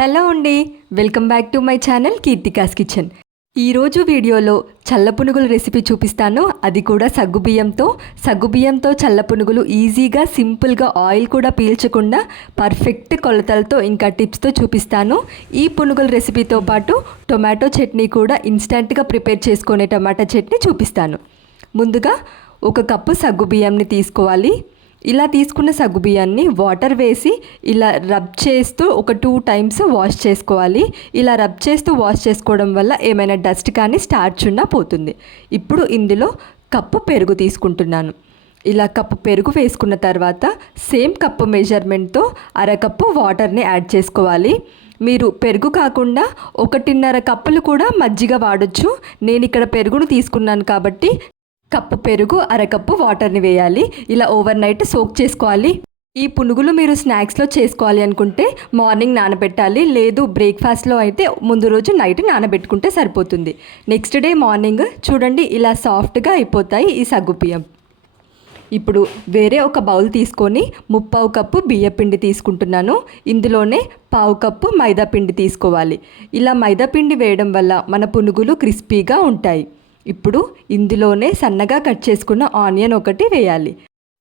Hello అండి, welcome back to my channel Keerthika's kitchen. ఈరోజు వీడియోలో చల్ల పునుగుల రెసిపీ చూపిస్తాను. అది కూడా సగ్గుబియ్యంతో చల్ల పునుగులు ఈజీగా సింపుల్గా ఆయిల్ కూడా పీల్చకుండా పర్ఫెక్ట్ కొలతలతో ఇంకా టిప్స్తో చూపిస్తాను. ఈ పునుగుల రెసిపీతో పాటు టొమాటో చట్నీ కూడా ఇన్స్టెంట్గా ప్రిపేర్ చేసుకునే టమాటా చట్నీ చూపిస్తాను. ముందుగా 1 కప్పు సగ్గుబియ్యంని తీసుకోవాలి. ఇలా తీసుకున్న సగ్గుబియ్యాన్ని వాటర్ వేసి ఇలా రబ్ చేస్తూ ఒక 2 టైమ్స్ వాష్ చేసుకోవాలి. ఇలా రబ్ చేస్తూ వాష్ చేసుకోవడం వల్ల ఏమైనా డస్ట్ కానీ స్టార్చ్ ఉన్నా పోతుంది. ఇప్పుడు ఇందులో కప్పు పెరుగు తీసుకుంటున్నాను. ఇలా కప్పు పెరుగు వేసుకున్న తర్వాత సేమ్ కప్పు మెజర్మెంట్తో అరకప్పు వాటర్ని యాడ్ చేసుకోవాలి. మీరు పెరుగు కాకుండా 1.5 కప్పులు కూడా మజ్జిగ వాడచ్చు. నేను ఇక్కడ పెరుగును తీసుకున్నాను కాబట్టి కప్పు పెరుగు అరకప్పు వాటర్ని వేయాలి. ఇలా ఓవర్ నైట్ సోక్ చేసుకోవాలి. ఈ పునుగులు మీరు స్నాక్స్లో చేసుకోవాలి అనుకుంటే మార్నింగ్ నానబెట్టాలి. లేదు బ్రేక్ఫాస్ట్లో అయితే ముందు రోజు నైట్ నానబెట్టుకుంటే సరిపోతుంది. నెక్స్ట్ డే మార్నింగ్ చూడండి ఇలా సాఫ్ట్గా అయిపోతాయి ఈ సగ్గుబియ్యం. ఇప్పుడు వేరే ఒక బౌల్ తీసుకొని 3/4 కప్పు బియ్యపిండి తీసుకుంటున్నాను. ఇందులోనే 1/4 కప్పు మైదాపిండి తీసుకోవాలి. ఇలా మైదాపిండి వేయడం వల్ల మన పునుగులు క్రిస్పీగా ఉంటాయి. ఇప్పుడు ఇందులోనే సన్నగా కట్ చేసుకున్న ఆనియన్ ఒకటి వేయాలి.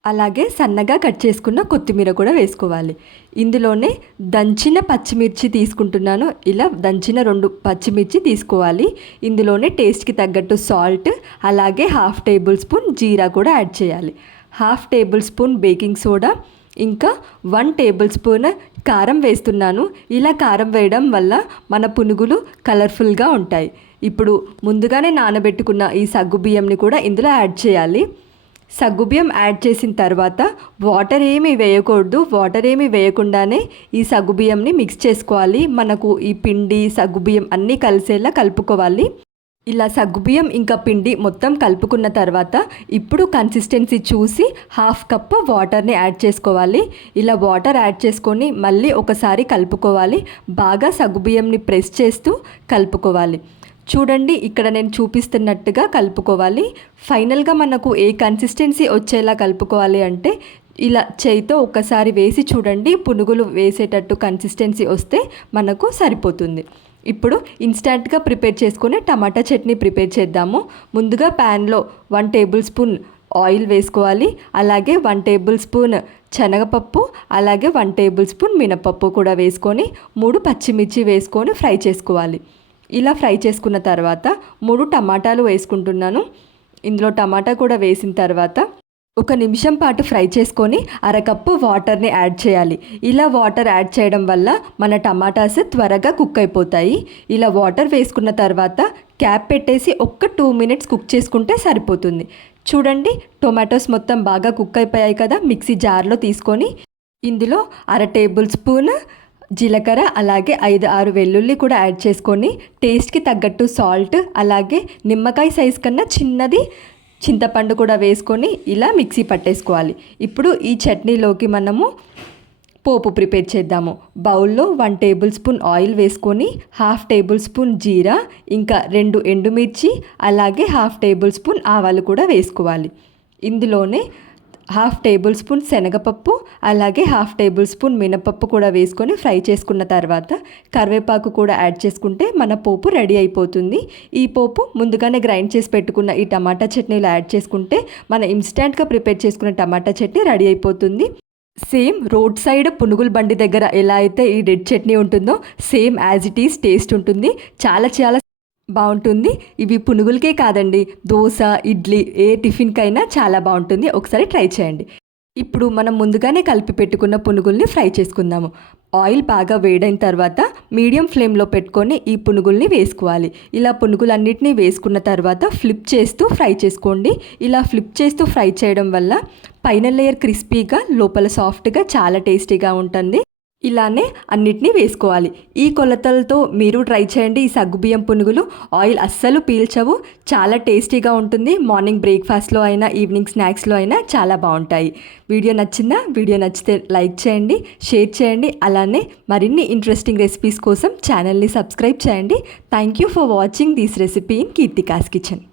అలాగే సన్నగా కట్ చేసుకున్న కొత్తిమీర కూడా వేసుకోవాలి. ఇందులోనే దంచిన పచ్చిమిర్చి తీసుకుంటున్నాను. ఇలా దంచిన 2 పచ్చిమిర్చి తీసుకోవాలి. ఇందులోనే టేస్ట్కి తగ్గట్టు సాల్ట్, అలాగే 1/2 టేబుల్ స్పూన్ జీరా కూడా యాడ్ చేయాలి. 1/2 టేబుల్ స్పూన్ బేకింగ్ సోడా, ఇంకా 1 టేబుల్ స్పూన్ కారం వేస్తున్నాను. ఇలా కారం వేయడం వల్ల మన పునుగులు కలర్ఫుల్గా ఉంటాయి. ఇప్పుడు ముందుగానే నానబెట్టుకున్న ఈ సగ్గుబియ్యంని కూడా ఇందులో యాడ్ చేయాలి. సగ్గుబియ్యం యాడ్ చేసిన తర్వాత వాటర్ ఏమీ వేయకూడదు. వాటర్ ఏమీ వేయకుండానే ఈ సగ్గుబియ్యంని మిక్స్ చేసుకోవాలి. మనకు ఈ పిండి సగ్గుబియ్యం అన్నీ కలిసేలా కలుపుకోవాలి. ఇలా సగ్గుబియ్యం ఇంకా పిండి మొత్తం కలుపుకున్న తర్వాత ఇప్పుడు కన్సిస్టెన్సీ చూసి 1/2 కప్పు వాటర్ని యాడ్ చేసుకోవాలి. ఇలా వాటర్ యాడ్ చేసుకొని మళ్ళీ ఒకసారి కలుపుకోవాలి. బాగా సగ్గుబియ్యంని ప్రెస్ చేస్తూ కలుపుకోవాలి. చూడండి ఇక్కడ నేను చూపిస్తున్నట్టుగా కలుపుకోవాలి. ఫైనల్గా మనకు ఏ కన్సిస్టెన్సీ వచ్చేలా కలుపుకోవాలి అంటే ఇలా చేయితో ఒకసారి వేసి చూడండి. పునుగులు వేసేటట్టు కన్సిస్టెన్సీ వస్తే మనకు సరిపోతుంది. ఇప్పుడు ఇన్స్టెంట్గా ప్రిపేర్ చేసుకుని టమాటా చట్నీ ప్రిపేర్ చేద్దాము. ముందుగా ప్యాన్లో 1 టేబుల్ స్పూన్ ఆయిల్ వేసుకోవాలి. అలాగే 1 టేబుల్ స్పూన్ శనగపప్పు, అలాగే 1 టేబుల్ స్పూన్ మినపప్పు కూడా వేసుకొని 3 పచ్చిమిర్చి వేసుకొని ఫ్రై చేసుకోవాలి. ఇలా ఫ్రై చేసుకున్న తర్వాత 3 టమాటాలు వేసుకుంటున్నాను. ఇందులో టమాటా కూడా వేసిన తర్వాత 1 నిమిషం పాటు ఫ్రై చేసుకొని అరకప్పు వాటర్ని యాడ్ చేయాలి. ఇలా వాటర్ యాడ్ చేయడం వల్ల మన టమాటాస్ త్వరగా కుక్ అయిపోతాయి. ఇలా వాటర్ వేసుకున్న తర్వాత క్యాప్ పెట్టేసి 2 మినిట్స్ కుక్ చేసుకుంటే సరిపోతుంది. చూడండి టొమాటోస్ మొత్తం బాగా కుక్ అయిపోయాయి కదా. మిక్సీ జార్లో తీసుకొని ఇందులో 1/2 టేబుల్ స్పూన్ జీలకర్ర, అలాగే 5-6 వెల్లుల్లి కూడా యాడ్ చేసుకొని టేస్ట్కి తగ్గట్టు సాల్ట్, అలాగే నిమ్మకాయ సైజ్ కన్నా చిన్నది చింతపండు కూడా వేసుకొని ఇలా మిక్సీ పట్టేసుకోవాలి. ఇప్పుడు ఈ చట్నీలోకి మనము పోపు ప్రిపేర్ చేద్దాము. బౌల్లో 1 టేబుల్ స్పూన్ ఆయిల్ వేసుకొని 1/2 టేబుల్ స్పూన్ జీరా, ఇంకా 2 ఎండుమిర్చి, అలాగే 1/2 టేబుల్ స్పూన్ ఆవాలు కూడా వేసుకోవాలి. ఇందులోనే 1/2 టేబుల్ స్పూన్ శనగపప్పు, అలాగే 1/2 టేబుల్ స్పూన్ మినపప్పు కూడా వేసుకొని ఫ్రై చేసుకున్న తర్వాత కరివేపాకు కూడా యాడ్ చేసుకుంటే మన పోపు రెడీ అయిపోతుంది. ఈ పోపు ముందుగానే గ్రైండ్ చేసి పెట్టుకున్న ఈ టమాటా చట్నీలో యాడ్ చేసుకుంటే మన ఇన్స్టెంట్గా ప్రిపేర్ చేసుకున్న టమాటా చట్నీ రెడీ అయిపోతుంది. సేమ్ రోడ్ సైడ్ పునుగుల బండి దగ్గర ఎలా అయితే ఈ రెడ్ చట్నీ ఉంటుందో same as it is taste ఉంటుంది. చాలా బాగుంటుంది. ఇవి పునుగులకే కాదండి, దోశ, ఇడ్లీ ఏ టిఫిన్కైనా చాలా బాగుంటుంది. ఒకసారి ట్రై చేయండి. ఇప్పుడు మనం ముందుగానే కలిపి పెట్టుకున్న పునుగుల్ని ఫ్రై చేసుకుందాము. ఆయిల్ బాగా వేడైన తర్వాత మీడియం ఫ్లేమ్లో పెట్టుకొని ఈ పునుగుల్ని వేసుకోవాలి. ఇలా పునుగులన్నిటినీ వేసుకున్న తర్వాత ఫ్లిప్ చేస్తూ ఫ్రై చేసుకోండి. ఇలా ఫ్లిప్ చేస్తూ ఫ్రై చేయడం వల్ల పైన లేయర్ క్రిస్పీగా, లోపల సాఫ్ట్గా చాలా టేస్టీగా ఉంటుంది. ఇలానే అన్నిటినీ వేసుకోవాలి. ఈ కొలతలతో మీరు ట్రై చేయండి. ఈ సగ్గుబియ్యం పునుగులు ఆయిల్ అస్సలు పీల్చవు, చాలా టేస్టీగా ఉంటుంది. మార్నింగ్ బ్రేక్ఫాస్ట్లో అయినా ఈవినింగ్ స్నాక్స్లో అయినా చాలా బాగుంటాయి. వీడియో నచ్చిందా? వీడియో నచ్చితే లైక్ చేయండి, షేర్ చేయండి. అలానే మరిన్ని ఇంట్రెస్టింగ్ రెసిపీస్ కోసం ఛానల్ని సబ్స్క్రైబ్ చేయండి. Thank you for watching this recipe in Keerthika's kitchen.